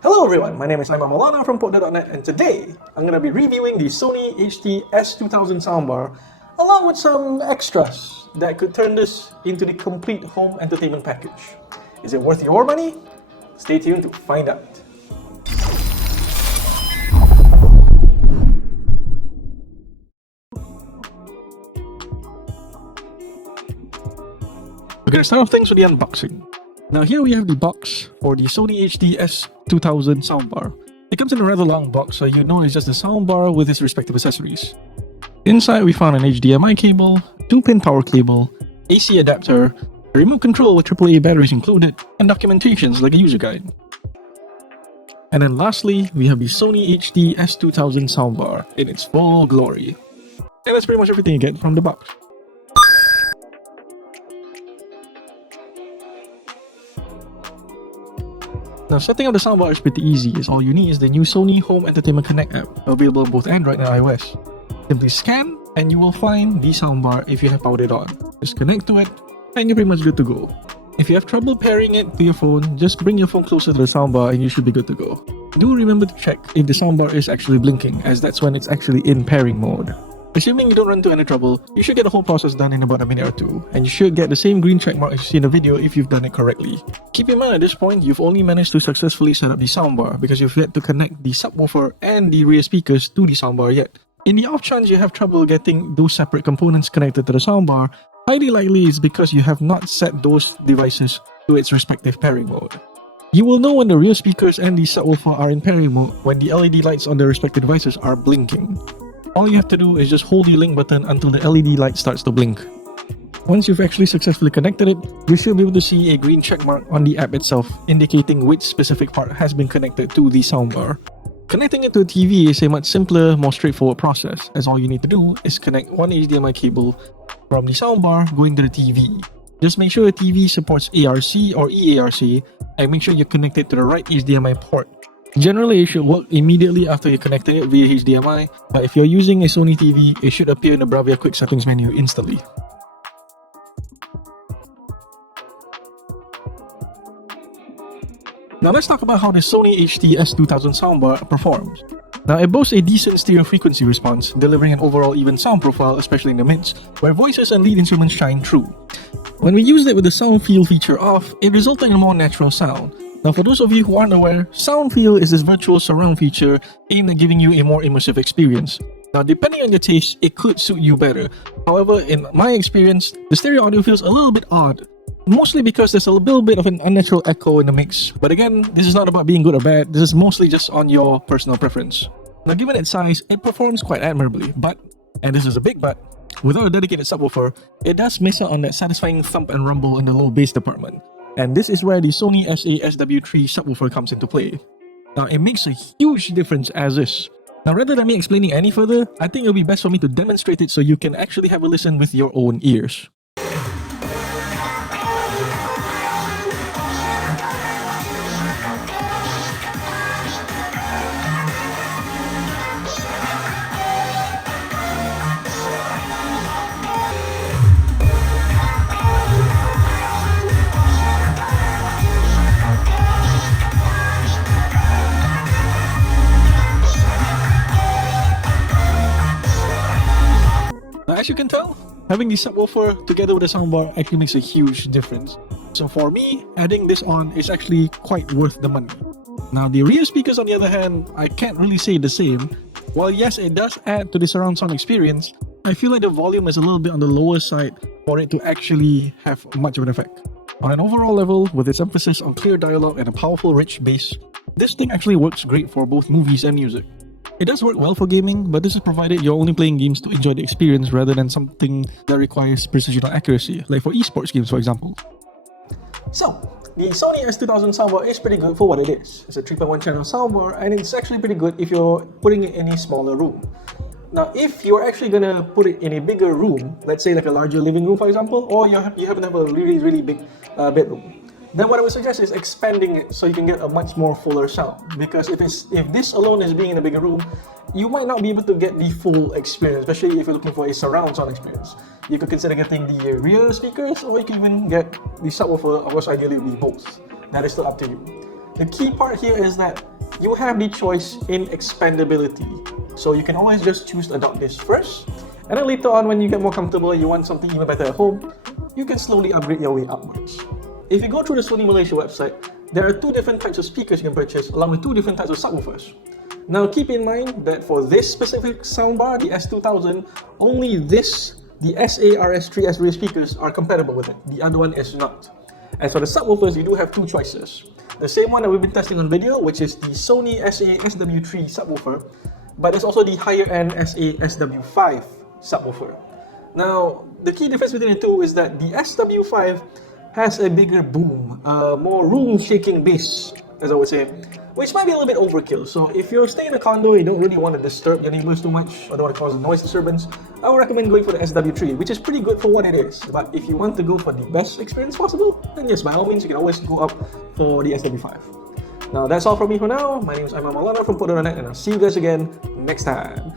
Hello everyone, my name is Aiman Maulana from Pokde.net, and today I'm going to be reviewing the Sony HT-S2000 soundbar along with some extras that could turn this into the complete home entertainment package. Is it worth your money? Stay tuned to find out. We're going to start off things with the unboxing. Now here we have the box for the Sony HT-S2000 soundbar. It comes in a rather long box, so you know it's just the soundbar with its respective accessories. Inside we found an HDMI cable, 2-pin power cable, AC adapter, a remote control with AAA batteries included, and documentations like a user guide. And then lastly, we have the Sony HT-S2000 soundbar in its full glory. And that's pretty much everything you get from the box. Now, setting up the soundbar is pretty easy, as all you need is the new Sony Home Entertainment Connect app, available on both Android and iOS. Simply scan, and you will find the soundbar if you have powered it on. Just connect to it, and you're pretty much good to go. If you have trouble pairing it to your phone, just bring your phone closer to the soundbar and you should be good to go. Do remember to check if the soundbar is actually blinking, as that's when it's actually in pairing mode. Assuming you don't run into any trouble, you should get the whole process done in about a minute or two, and you should get the same green check mark you see in the video if you've done it correctly. Keep in mind at this point, you've only managed to successfully set up the soundbar because you've yet to connect the subwoofer and the rear speakers to the soundbar yet. In the off chance you have trouble getting those separate components connected to the soundbar, highly likely it's because you have not set those devices to its respective pairing mode. You will know when the rear speakers and the subwoofer are in pairing mode when the LED lights on their respective devices are blinking. All you have to do is just hold your link button until the LED light starts to blink. Once you've actually successfully connected it, you should be able to see a green check mark on the app itself indicating which specific part has been connected to the soundbar. Connecting it to a TV is a much simpler, more straightforward process, as all you need to do is connect one HDMI cable from the soundbar going to the TV. Just make sure the TV supports ARC or EARC, and make sure you're connected to the right HDMI port. Generally, it should work immediately after you connect it via HDMI, but if you're using a Sony TV, it should appear in the Bravia Quick Settings menu instantly. Now let's talk about how the Sony HT-S2000 soundbar performs. Now it boasts a decent stereo frequency response, delivering an overall even sound profile, especially in the mids, where voices and lead instruments shine through. When we used it with the sound feel feature off, it resulted in a more natural sound. Now for those of you who aren't aware, sound feel is this virtual surround feature aimed at giving you a more immersive experience. Now depending on your taste, it could suit you better. However, in my experience, the stereo audio feels a little bit odd. Mostly because there's a little bit of an unnatural echo in the mix. But again, this is not about being good or bad, this is mostly just on your personal preference. Now given its size, it performs quite admirably, but, and this is a big but, without a dedicated subwoofer, it does miss out on that satisfying thump and rumble in the low bass department. And this is where the Sony SA-SW3 subwoofer comes into play. Now it makes a huge difference as is. Now rather than me explaining any further, I think it will be best for me to demonstrate it so you can actually have a listen with your own ears. As you can tell, having the subwoofer together with the soundbar actually makes a huge difference. So for me, adding this on is actually quite worth the money. Now the rear speakers on the other hand, I can't really say the same. While yes, it does add to the surround sound experience, I feel like the volume is a little bit on the lower side for it to actually have much of an effect. On an overall level, with its emphasis on clear dialogue and a powerful rich bass, this thing actually works great for both movies and music. It does work well for gaming, but this is provided you're only playing games to enjoy the experience rather than something that requires precision or accuracy, like for esports games for example. So, the Sony S2000 soundbar is pretty good for what it is. It's a 3.1 channel soundbar and it's actually pretty good if you're putting it in a smaller room. Now, if you're actually gonna put it in a bigger room, let's say like a larger living room for example, or you happen to have a really big bedroom, then what I would suggest is expanding it so you can get a much more fuller sound. Because if this alone is being in a bigger room, you might not be able to get the full experience, especially if you're looking for a surround sound experience. You could consider getting the rear speakers, or you can even get the subwoofer, or ideally it would be both. That is still up to you. The key part here is that you have the choice in expandability. So you can always just choose to adopt this first, and then later on when you get more comfortable, you want something even better at home, you can slowly upgrade your way upwards. If you go through the Sony Malaysia website, there are 2 different types of speakers you can purchase along with 2 different types of subwoofers. Now keep in mind that for this specific soundbar, the S2000, only this, the SA-RS3S rear speakers are compatible with it. The other one is not. As for the subwoofers, you do have 2 choices. The same one that we've been testing on video, which is the Sony SA-SW3 subwoofer, but there's also the higher end SA-SW5 subwoofer. Now, the key difference between the two is that the SW5 has a bigger boom, more room-shaking bass, as I would say, which might be a little bit overkill. So if you're staying in a condo, you don't really want to disturb your neighbors too much, or don't want to cause noise disturbance, I would recommend going for the SW3, which is pretty good for what it is. But if you want to go for the best experience possible, then yes, by all means, you can always go up for the SW5. Now that's all from me for now. My name is Imam Maulana from Pokde.net, and I'll see you guys again next time.